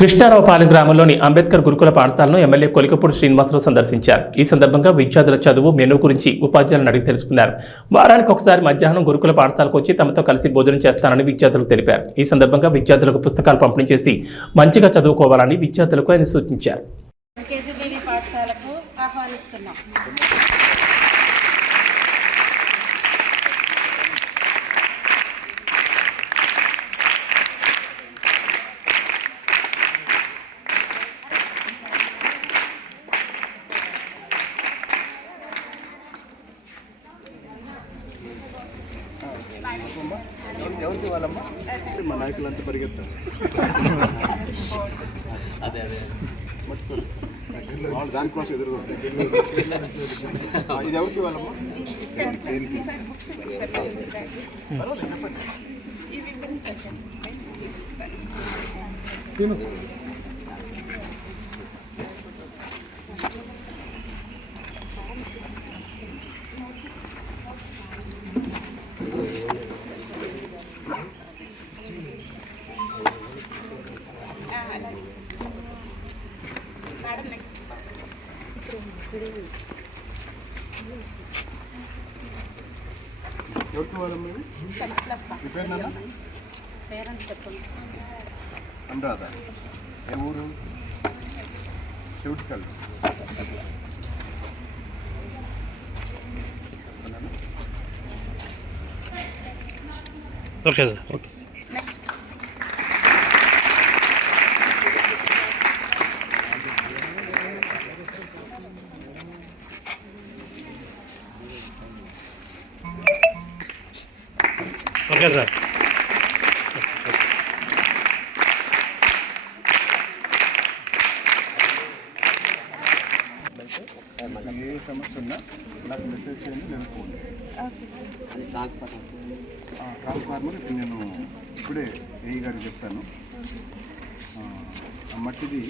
కృష్ణారావుపాలెం గ్రామంలోని అంబేద్కర్ గురుకుల పాఠశాలను ఎమ్మెల్యే కొలికపూడి శ్రీనివాసరావు సందర్శించారు. ఈ సందర్భంగా విద్యార్థుల చదువు మెనూ గురించి ఉపాధ్యాయులను అడిగి తెలుసుకున్నారు. వారానికి ఒకసారి మధ్యాహ్నం గురుకుల పాఠశాలకు వచ్చి తమతో కలిసి భోజనం చేస్తానని విద్యార్థులకు తెలిపారు. ఈ సందర్భంగా విద్యార్థులకు పుస్తకాలు పంపిణీ చేసి మంచిగా చదువుకోవాలని విద్యార్థులకు ఆయన సూచించారు. ఎవరికి వాళ్ళమ్మా మా నాయకులంతా పరిగెత్తారు. అదే దానికోసం ఎదురుగా ఇది ఎవరికి వాళ్ళమ్మా ఎవరికి వాళ్ళమ్మా అనురాధ ఏ ఊరు చెవిటికల్ okay sir okay sir okay sir ఏ సమస్య ఉన్నా నాకు మెసేజ్ చేయండి, నేను ఫోన్ ట్రాన్స్ఫార్మర్ ఇప్పుడు నేను ఇప్పుడే ఏఈ గారికి చెప్తాను. మట్టిది